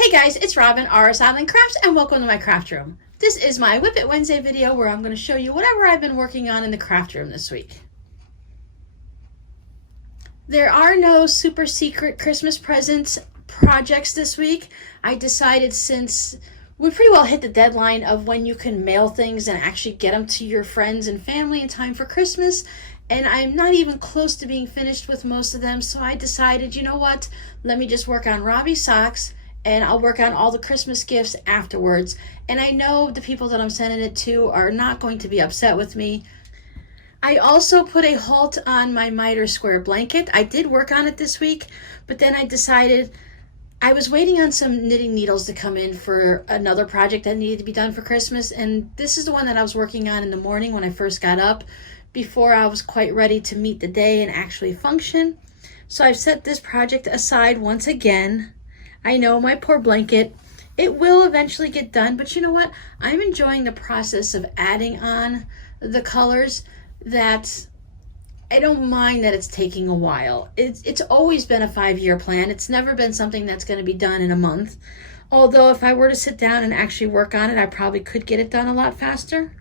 Hey guys, it's Robin, RS Island Crafts, and welcome to my craft room. This is my Whip It Wednesday video where I'm going to show you whatever I've been working on in the craft room this week. There are no super secret Christmas presents projects this week. I decided since we pretty well hit the deadline of when you can mail things and actually get them to your friends and family in time for Christmas, and I'm not even close to being finished with most of them, so I decided, you know what, let me just work on Robbie's socks and I'll work on all the Christmas gifts afterwards. And I know the people that I'm sending it to are not going to be upset with me. I also put a halt on my miter square blanket. I did work on it this week, but then I decided I was waiting on some knitting needles to come in for another project that needed to be done for Christmas, and this is the one that I was working on in the morning when I first got up, before I was quite ready to meet the day and actually function. So I've set this project aside once again. I know, my poor blanket. It will eventually get done, but you know what? I'm enjoying the process of adding on the colors, that I don't mind that it's taking a while. It's always been a 5-year plan. It's never been something that's going to be done in a month. Although if I were to sit down and actually work on it, I probably could get it done a lot faster.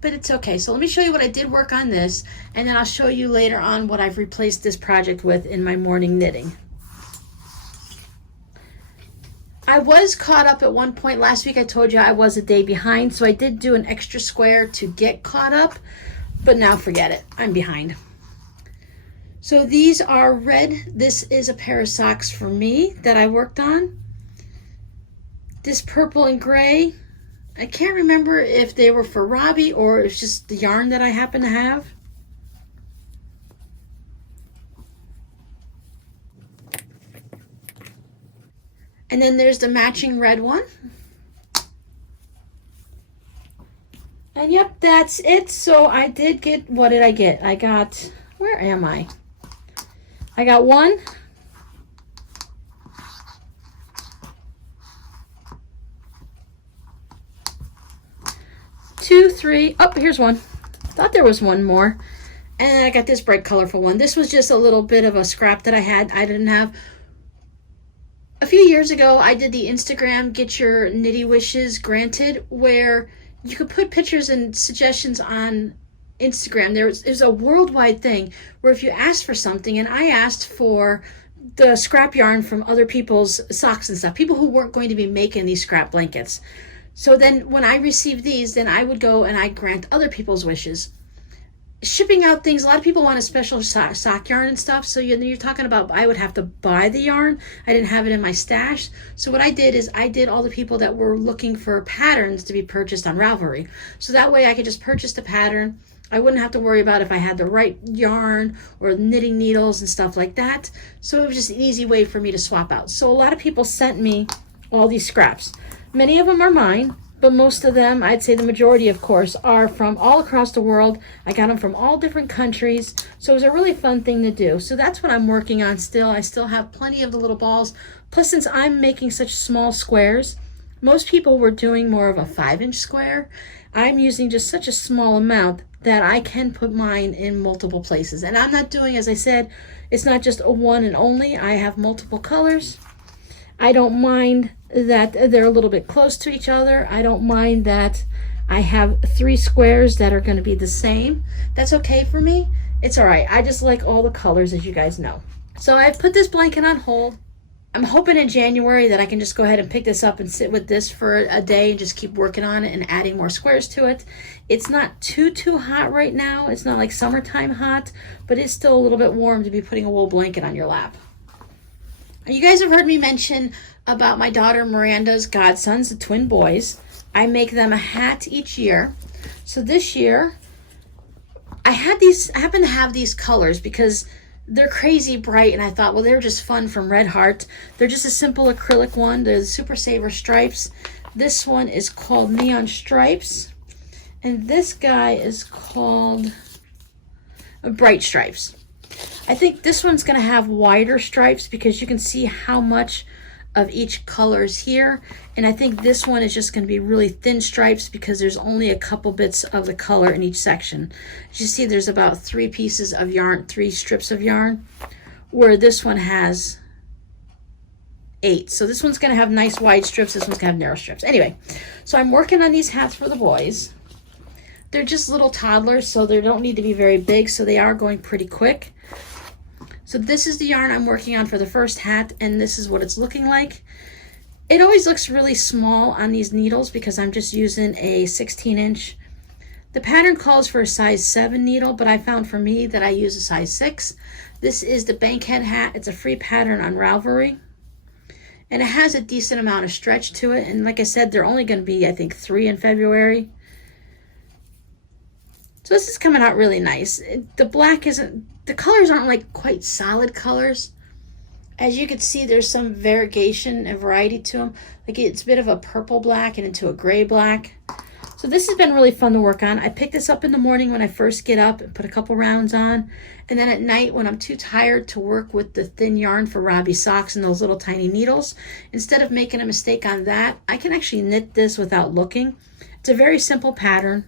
But it's okay. So let me show you what I did work on this, and then I'll show you later on what I've replaced this project with in my morning knitting. I was caught up at one point last week. I told you I was a day behind, so I did do an extra square to get caught up, but now forget it. I'm behind. So these are red. This is a pair of socks for me that I worked on. This purple and gray, I can't remember if they were for Robbie or it's just the yarn that I happen to have. And then there's the matching red one. And yep, that's it. So I did get, what did I get? I got, where am I? I got 1, 2, 3. Oh, here's one. Thought there was one more. And I got this bright colorful one. This was just a little bit of a scrap that I didn't have. A few years ago, I did the Instagram Get Your Knitty Wishes Granted, where you could put pictures and suggestions on Instagram. It was a worldwide thing where if you asked for something, and I asked for the scrap yarn from other people's socks and stuff, people who weren't going to be making these scrap blankets. So then when I received these, then I would go and I'd grant other people's wishes. Shipping out things, a lot of people want a special sock yarn and stuff, so you're talking about I would have to buy the yarn. I didn't have it in my stash. So what I did is I did all the people that were looking for patterns to be purchased on Ravelry, so that way I could just purchase the pattern. I wouldn't have to worry about if I had the right yarn or knitting needles and stuff like that. So it was just an easy way for me to swap out. So a lot of people sent me all these scraps. Many of them are mine, but most of them, I'd say the majority, of course, are from all across the world. I got them from all different countries, so it was a really fun thing to do. So that's what I'm working on still. I still have plenty of the little balls. Plus, since I'm making such small squares, most people were doing more of a 5-inch square. I'm using just such a small amount that I can put mine in multiple places. And I'm not doing, as I said, it's not just a one and only. I have multiple colors. I don't mind that they're a little bit close to each other. I don't mind that I have 3 squares that are going to be the same. That's okay for me. It's all right. I just like all the colors, as you guys know. So I've put this blanket on hold. I'm hoping in January that I can just go ahead and pick this up and sit with this for a day and just keep working on it and adding more squares to it. It's not too hot right now. It's not like summertime hot, but it's still a little bit warm to be putting a wool blanket on your lap. You guys have heard me mention about my daughter Miranda's godsons, the twin boys. I make them a hat each year. So this year, I happen to have these colors because they're crazy bright, and I thought, well, they're just fun from Red Heart. They're just a simple acrylic one. They're the Super Saver stripes. This one is called Neon Stripes, and this guy is called Bright Stripes. I think this one's going to have wider stripes because you can see how much of each color is here. And I think this one is just going to be really thin stripes because there's only a couple bits of the color in each section. As you see, there's about 3 pieces of yarn, 3 strips of yarn, where this one has 8. So this one's going to have nice wide strips. This one's going to have narrow strips. Anyway, so I'm working on these hats for the boys. They're just little toddlers, so they don't need to be very big, so they are going pretty quick. So this is the yarn I'm working on for the first hat, and this is what it's looking like. It always looks really small on these needles because I'm just using a 16-inch. The pattern calls for a size 7 needle, but I found for me that I use a size 6. This is the Bankhead hat. It's a free pattern on Ravelry. And it has a decent amount of stretch to it. And like I said, they're only going to be, I think, 3 in February. So this is coming out really nice. The black isn't, the colors aren't like quite solid colors. As you can see, there's some variegation and variety to them. Like it's a bit of a purple black and into a gray black. So this has been really fun to work on. I pick this up in the morning when I first get up and put a couple rounds on. And then at night when I'm too tired to work with the thin yarn for Robbie's socks and those little tiny needles, instead of making a mistake on that, I can actually knit this without looking. It's a very simple pattern.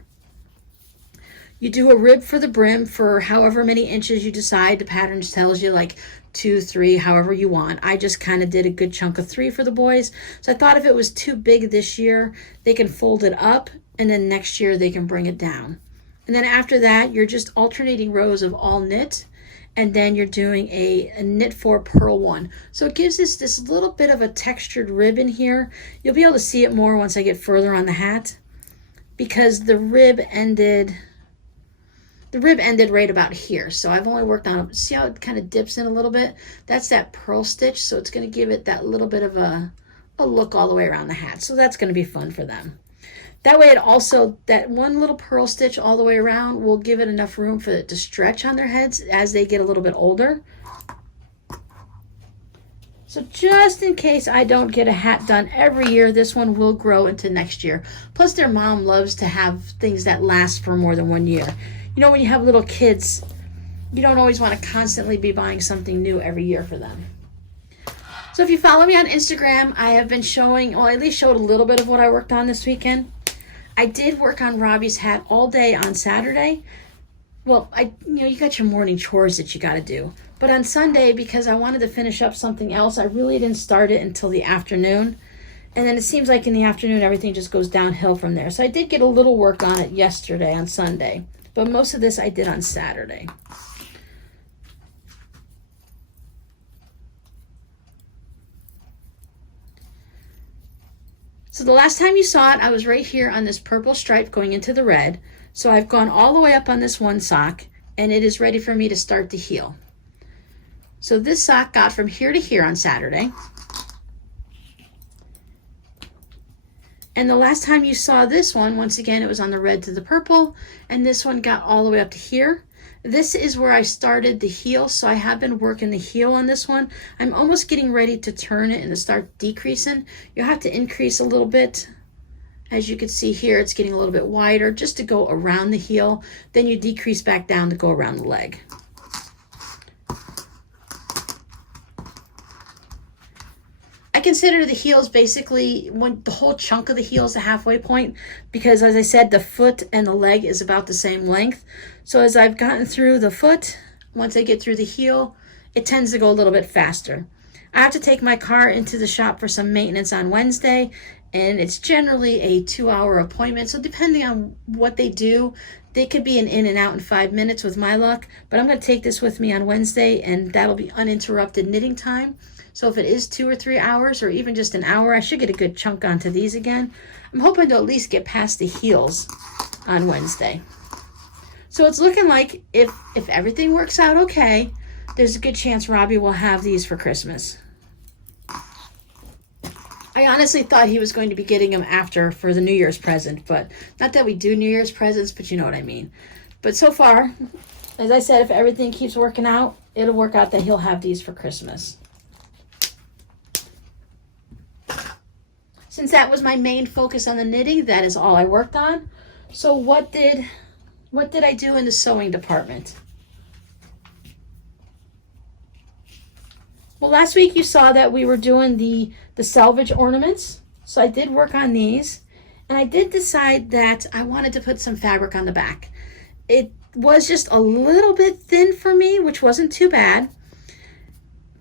You do a rib for the brim for however many inches you decide. The pattern tells you like 2, 3, however you want. I just kind of did a good chunk of 3 for the boys. So I thought if it was too big this year, they can fold it up and then next year they can bring it down. And then after that, you're just alternating rows of all knit, and then you're doing a knit 4 purl 1. So it gives us this little bit of a textured rib in here. You'll be able to see it more once I get further on the hat because the rib ended right about here. So I've only worked on it. See how it kind of dips in a little bit? That's that purl stitch. So it's going to give it that little bit of a look all the way around the hat. So that's going to be fun for them. That way it also, that one little purl stitch all the way around will give it enough room for it to stretch on their heads as they get a little bit older. So just in case I don't get a hat done every year, this one will grow into next year. Plus their mom loves to have things that last for more than 1 year. You know, when you have little kids, you don't always want to constantly be buying something new every year for them. So if you follow me on Instagram, I have been showing, well, I at least showed a little bit of what I worked on this weekend. I did work on Robbie's hat all day on Saturday. Well, you got your morning chores that you got to do. But on Sunday, because I wanted to finish up something else, I really didn't start it until the afternoon. And then it seems like in the afternoon, everything just goes downhill from there. So I did get a little work on it yesterday on Sunday. But most of this I did on Saturday. So the last time you saw it, I was right here on this purple stripe going into the red. So I've gone all the way up on this one sock, and it is ready for me to start the heel. So this sock got from here to here on Saturday. And the last time you saw this one, once again, it was on the red to the purple, and this one got all the way up to here. This is where I started the heel, so I have been working the heel on this one. I'm almost getting ready to turn it and to start decreasing. You'll have to increase a little bit. As you can see here, it's getting a little bit wider just to go around the heel. Then you decrease back down to go around the leg. I consider the heels basically, the whole chunk of the heel is a halfway point because, as I said, the foot and the leg is about the same length. So as I've gotten through the foot, once I get through the heel, it tends to go a little bit faster. I have to take my car into the shop for some maintenance on Wednesday, and it's generally a 2-hour appointment. So depending on what they do, they could be an in and out in 5 minutes with my luck. But I'm going to take this with me on Wednesday, and that'll be uninterrupted knitting time. So if it is 2 or 3 hours or even just an hour, I should get a good chunk onto these again. I'm hoping to at least get past the heels on Wednesday. So it's looking like if everything works out okay, there's a good chance Robbie will have these for Christmas. I honestly thought he was going to be getting them after for the New Year's present, but not that we do New Year's presents, but you know what I mean. But so far, as I said, if everything keeps working out, it'll work out that he'll have these for Christmas. Since that was my main focus on the knitting, that is all I worked on. So what did I do in the sewing department? Well, last week you saw that we were doing the Salvage ornaments. So I did work on these, and I did decide that I wanted to put some fabric on the back. It was just a little bit thin for me, which wasn't too bad.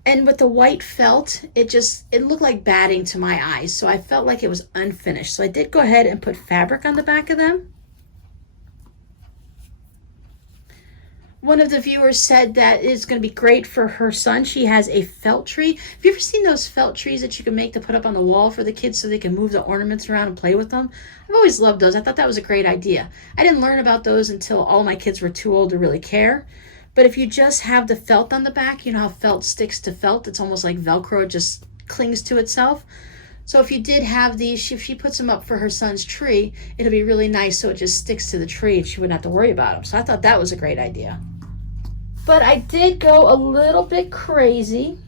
And with the white felt, it looked like batting to my eyes. So I felt like it was unfinished. So I did go ahead and put fabric on the back of them. One of the viewers said that it's going to be great for her son. She has a felt tree. Have you ever seen those felt trees that you can make to put up on the wall for the kids so they can move the ornaments around and play with them? I've always loved those. I thought that was a great idea. I didn't learn about those until all my kids were too old to really care. But if you just have the felt on the back, you know how felt sticks to felt? It's almost like Velcro, it just clings to itself. So if you did have these, if she puts them up for her son's tree, it'll be really nice so it just sticks to the tree and she wouldn't have to worry about them. So I thought that was a great idea. But I did go a little bit crazy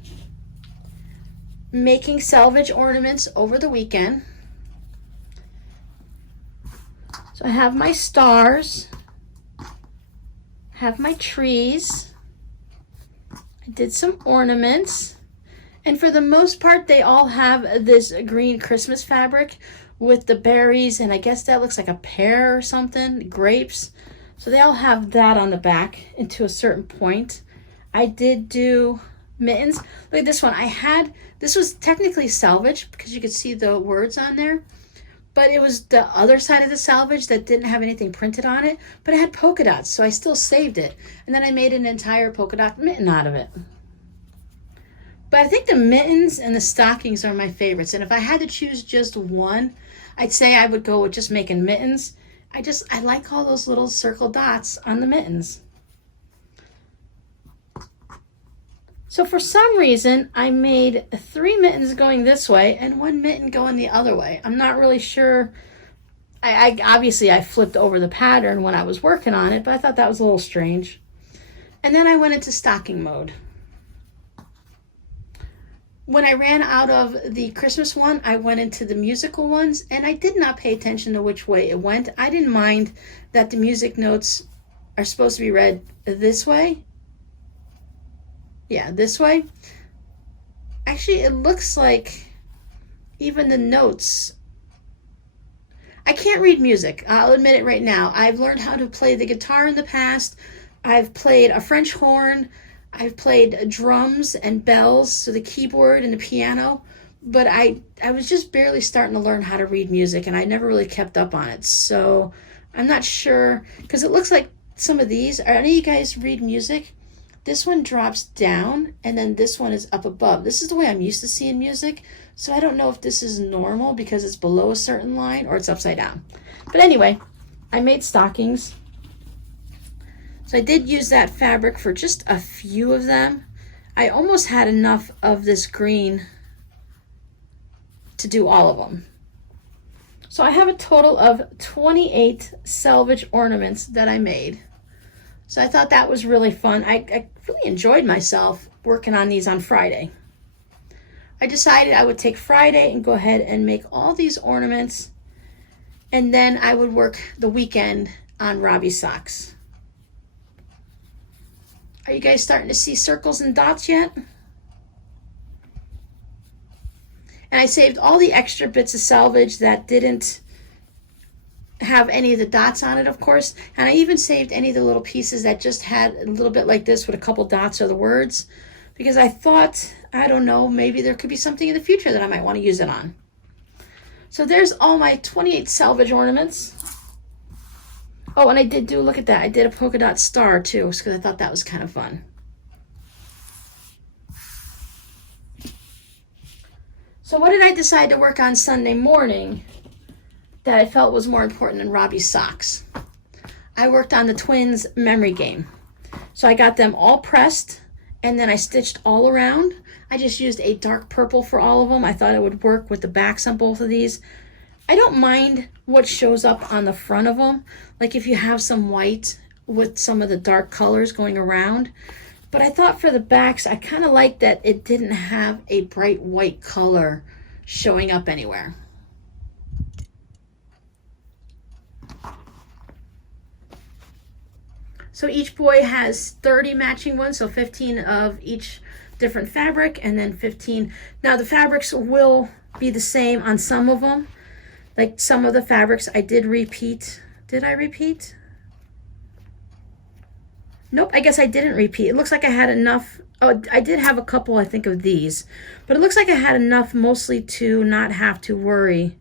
making salvage ornaments over the weekend. So I have my stars, have my trees, I did some ornaments, and for the most part they all have this green Christmas fabric with the berries, and I guess that looks like a pear or something, grapes. So they all have that on the back and to a certain point. I did do mittens. Look at this one. This was technically salvage because you could see the words on there. But it was the other side of the salvage that didn't have anything printed on it. But it had polka dots, so I still saved it. And then I made an entire polka dot mitten out of it. But I think the mittens and the stockings are my favorites. And if I had to choose just one, I'd say I would go with just making mittens. I like all those little circle dots on the mittens. So for some reason, I made 3 mittens going this way and 1 mitten going the other way. I'm not really sure. Obviously I flipped over the pattern when I was working on it, but I thought that was a little strange. And then I went into stocking mode. When I ran out of the Christmas one, I went into the musical ones, and I did not pay attention to which way it went. I didn't mind that the music notes are supposed to be read this way. Yeah, this way. Actually, it looks like even the notes. I can't read music. I'll admit it right now. I've learned how to play the guitar in the past. I've played a French horn. I've played drums and bells, so the keyboard and the piano, but I was just barely starting to learn how to read music, and I never really kept up on it. So I'm not sure, because it looks like some of these, are any of you guys read music? This one drops down, and then this one is up above. This is the way I'm used to seeing music, so I don't know if this is normal because it's below a certain line or it's upside down. But anyway, I made stockings. So I did use that fabric for just a few of them. I almost had enough of this green to do all of them. So I have a total of 28 salvage ornaments that I made. So I thought that was really fun. I really enjoyed myself working on these on Friday. I decided I would take Friday and go ahead and make all these ornaments, and then I would work the weekend on Robbie's socks. Are you guys starting to see circles and dots yet? And I saved all the extra bits of salvage that didn't have any of the dots on it, of course. And I even saved any of the little pieces that just had a little bit like this with a couple dots or the words. Because I thought, I don't know, maybe there could be something in the future that I might want to use it on. So there's all my 28 salvage ornaments. Oh, and I did do, look at that, I did a polka dot star too, because I thought that was kind of fun. So what did I decide to work on Sunday morning that I felt was more important than Robbie's socks? I worked on the twins' memory game. So I got them all pressed, and then I stitched all around. I just used a dark purple for all of them. I thought it would work with the backs on both of these. I don't mind what shows up on the front of them, like if you have some white with some of the dark colors going around. But I thought for the backs, I kind of liked that it didn't have a bright white color showing up anywhere. So each boy has 30 matching ones, so 15 of each different fabric, and then 15. Now the fabrics will be the same on some of them. Like some of the fabrics I did repeat. Did I repeat? Nope, I guess I didn't repeat. It looks like I had enough Oh, I did have a couple, I think, of these, but it looks like I had enough mostly to not have to worry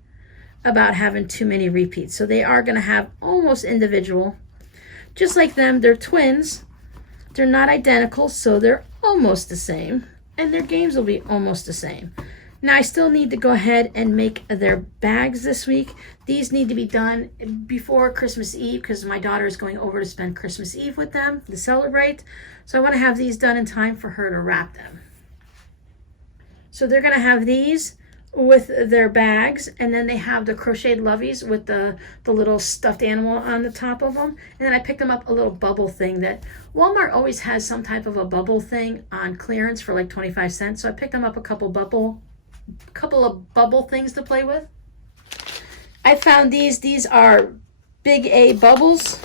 about having too many repeats. So they are going to have almost individual. Just like them, they're twins. They're not identical, so they're almost the same. And their games will be almost the same. Now, I still need to go ahead and make their bags this week. These need to be done before Christmas Eve because my daughter is going over to spend Christmas Eve with them to celebrate. So I want to have these done in time for her to wrap them. So they're going to have these with their bags, and then they have the crocheted loveys with the little stuffed animal on the top of them. And then I picked them up a little bubble thing that Walmart always has some type of a bubble thing on clearance for like 25 cents. So I picked them up a couple of bubble things to play with. I found these are Big A bubbles.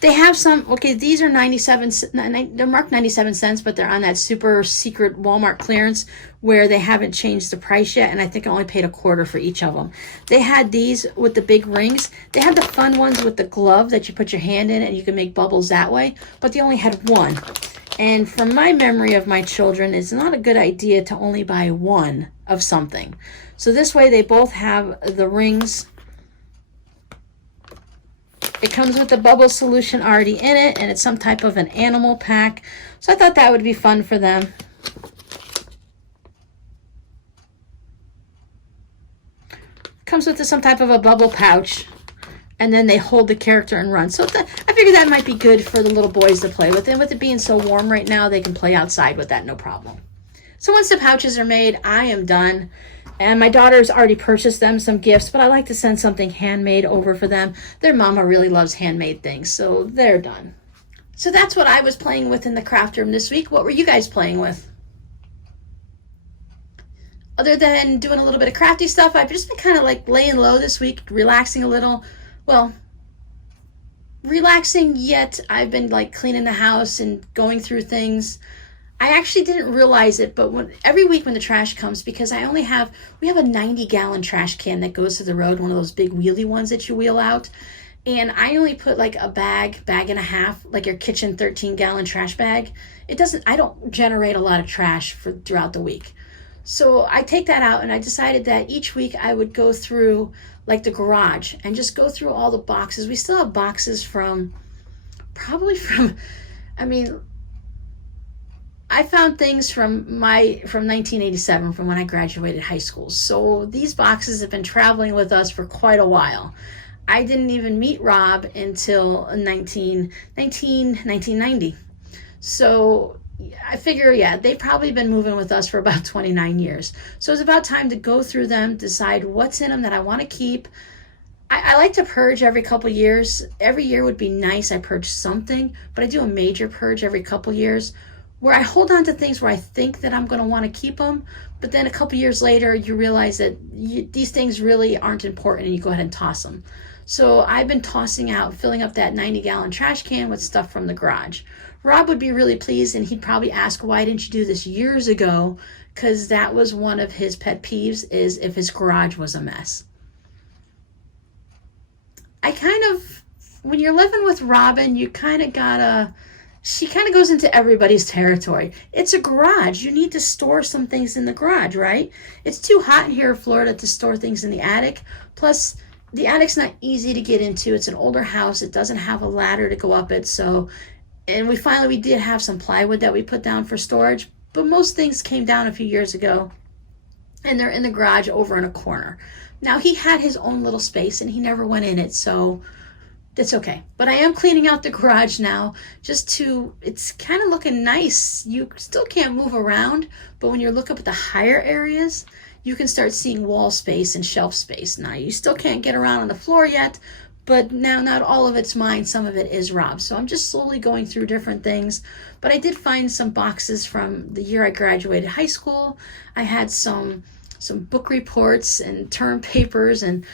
They have some, okay, these are 97, they're marked 97 cents, but they're on that super secret Walmart clearance where they haven't changed the price yet, and I think I only paid $0.25 for each of them. They had these with the big rings. They had the fun ones with the glove that you put your hand in and you can make bubbles that way, but they only had one. And from my memory of my children, it's not a good idea to only buy one of something. So this way they both have the rings. It comes with the bubble solution already in it, and it's some type of an animal pack. So I thought that would be fun for them. Comes with some type of a bubble pouch, and then they hold the character and run. So I figured that might be good for the little boys to play with. And with it being so warm right now, they can play outside with that, no problem. So once the pouches are made, I am done. And my daughter's already purchased them some gifts, but I like to send something handmade over for them. Their mama really loves handmade things, so they're done. So that's what I was playing with in the craft room this week. What were you guys playing with? Other than doing a little bit of crafty stuff, I've just been kind of like laying low this week, relaxing a little. Well, relaxing, yet I've been like cleaning the house and going through things. I actually didn't realize it, but every week when the trash comes, because we have a 90-gallon trash can that goes to the road, one of those big wheelie ones that you wheel out. And I only put like a bag and a half, like your kitchen 13-gallon trash bag. I don't generate a lot of trash throughout the week. So I take that out, and I decided that each week I would go through like the garage and just go through all the boxes. We still have boxes I found things from 1987, from when I graduated high school. So these boxes have been traveling with us for quite a while. I didn't even meet Rob until 1990. So I figure, yeah, they've probably been moving with us for about 29 years. So it's about time to go through them, decide what's in them that I want to keep. I like to purge every couple years. Every year would be nice. I purge something, but I do a major purge every couple years, where I hold on to things where I think that I'm going to want to keep them, but then a couple years later, you realize that these things really aren't important, and you go ahead and toss them. So I've been filling up that 90-gallon trash can with stuff from the garage. Rob would be really pleased, and he'd probably ask, why didn't you do this years ago? Because that was one of his pet peeves, is if his garage was a mess. When you're living with Robin, she kind of goes into everybody's territory. It's a garage. You need to store some things in the garage, right? It's too hot in here in Florida to store things in the attic. Plus, the attic's not easy to get into. It's an older house. It doesn't have a ladder to go up it. And we did have some plywood that we put down for storage, but most things came down a few years ago, and they're in the garage over in a corner. Now, he had his own little space, and he never went in it, so it's okay. But I am cleaning out the garage now, it's kind of looking nice. You still can't move around, but when you look up at the higher areas, you can start seeing wall space and shelf space. Now, you still can't get around on the floor yet, but now not all of it's mine. Some of it is Rob's. So I'm just slowly going through different things. But I did find some boxes from the year I graduated high school. I had some book reports and term papers, and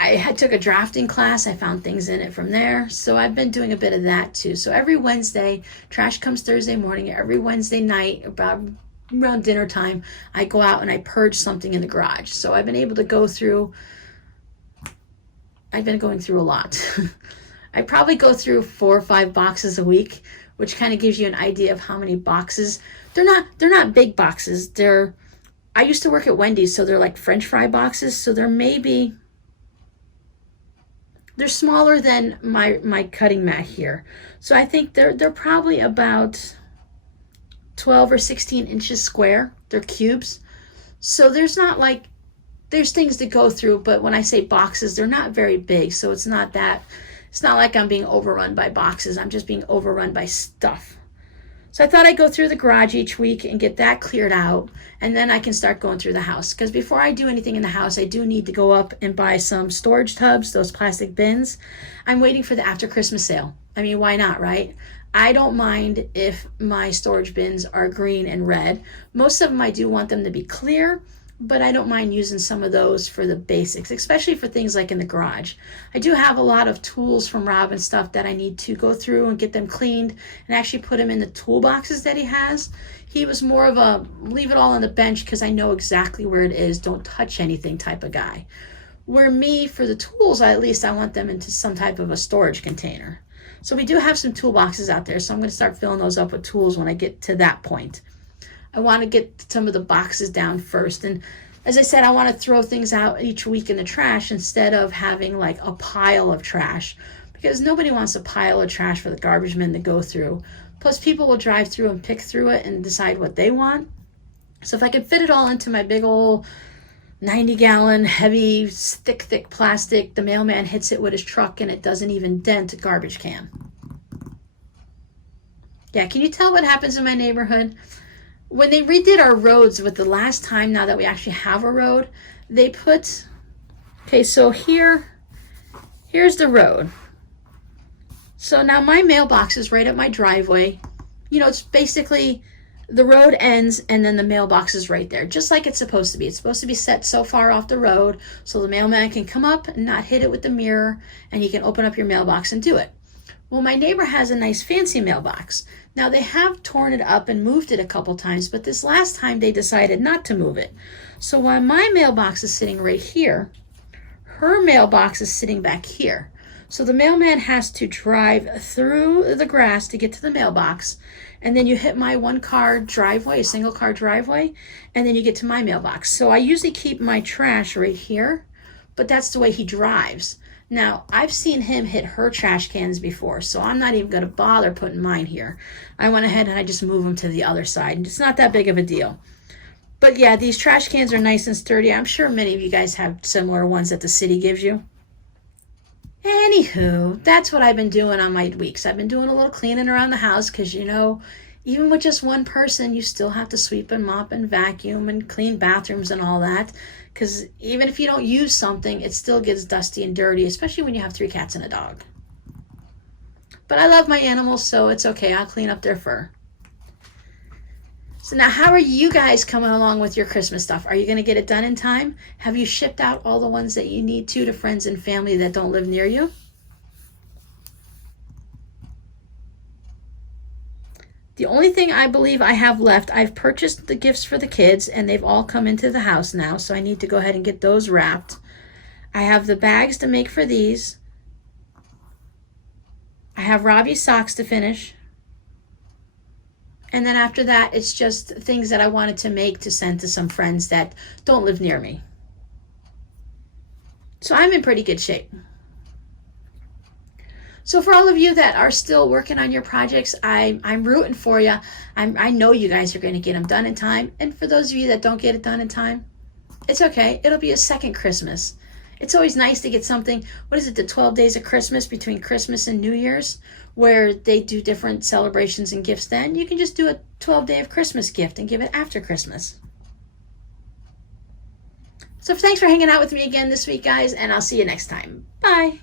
I took a drafting class. I found things in it from there. So I've been doing a bit of that too. So every Wednesday, trash comes Thursday morning. Every Wednesday night, around dinner time, I go out and I purge something in the garage. So I've been going through a lot. I probably go through 4 or 5 boxes a week, which kind of gives you an idea of how many boxes. They're not big boxes. I used to work at Wendy's, so they're like French fry boxes. So they're smaller than my cutting mat here. So I think they're probably about 12 or 16 inches square. They're cubes. So there's things to go through, but when I say boxes, they're not very big. So it's not like I'm being overrun by boxes. I'm just being overrun by stuff. So I thought I'd go through the garage each week and get that cleared out, and then I can start going through the house. Because before I do anything in the house, I do need to go up and buy some storage tubs, those plastic bins. I'm waiting for the after Christmas sale. I mean, why not, right? I don't mind if my storage bins are green and red. Most of them I do want them to be clear, but I don't mind using some of those for the basics, especially for things like in the garage. I do have a lot of tools from Rob and stuff that I need to go through and get them cleaned and actually put them in the toolboxes that he has. He was more of a leave it all on the bench because I know exactly where it is, don't touch anything type of guy. Where me, for the tools, at least I want them into some type of a storage container. So we do have some toolboxes out there, so I'm going to start filling those up with tools when I get to that point. I want to get some of the boxes down first. And as I said, I want to throw things out each week in the trash instead of having like a pile of trash, because nobody wants a pile of trash for the garbage men to go through. Plus, people will drive through and pick through it and decide what they want. So if I could fit it all into my big old 90-gallon, heavy, thick plastic, the mailman hits it with his truck and it doesn't even dent a garbage can. Yeah, can you tell what happens in my neighborhood? When they redid our roads with the last time, now that we actually have a road, they put, okay, so here's the road. So now my mailbox is right at my driveway. You know, it's basically the road ends and then the mailbox is right there, just like it's supposed to be. It's supposed to be set so far off the road so the mailman can come up and not hit it with the mirror, and he can open up your mailbox and do it. Well, my neighbor has a nice fancy mailbox. Now, they have torn it up and moved it a couple times, but this last time they decided not to move it. So while my mailbox is sitting right here, her mailbox is sitting back here. So the mailman has to drive through the grass to get to the mailbox, and then you hit my one-car driveway, a single-car driveway, and then you get to my mailbox. So I usually keep my trash right here, but that's the way he drives. Now, I've seen him hit her trash cans before, so I'm not even going to bother putting mine here. I went ahead and I just moved them to the other side, and it's not that big of a deal. But yeah, these trash cans are nice and sturdy. I'm sure many of you guys have similar ones that the city gives you. Anywho, that's what I've been doing on my weeks. I've been doing a little cleaning around the house because, you know, even with just one person, you still have to sweep and mop and vacuum and clean bathrooms and all that. Because even if you don't use something, it still gets dusty and dirty, especially when you have 3 cats and a dog. But I love my animals, so it's okay. I'll clean up their fur. So now, how are you guys coming along with your Christmas stuff? Are you going to get it done in time? Have you shipped out all the ones that you need to friends and family that don't live near you? The only thing I believe I have left, I've purchased the gifts for the kids, and they've all come into the house now, so I need to go ahead and get those wrapped. I have the bags to make for these. I have Robbie's socks to finish. And then after that, it's just things that I wanted to make to send to some friends that don't live near me. So I'm in pretty good shape. So for all of you that are still working on your projects, I'm rooting for you. I know you guys are going to get them done in time. And for those of you that don't get it done in time, it's okay. It'll be a second Christmas. It's always nice to get something, what is it, the 12 days of Christmas between Christmas and New Year's, where they do different celebrations and gifts then. You can just do a 12-day of Christmas gift and give it after Christmas. So thanks for hanging out with me again this week, guys, and I'll see you next time. Bye.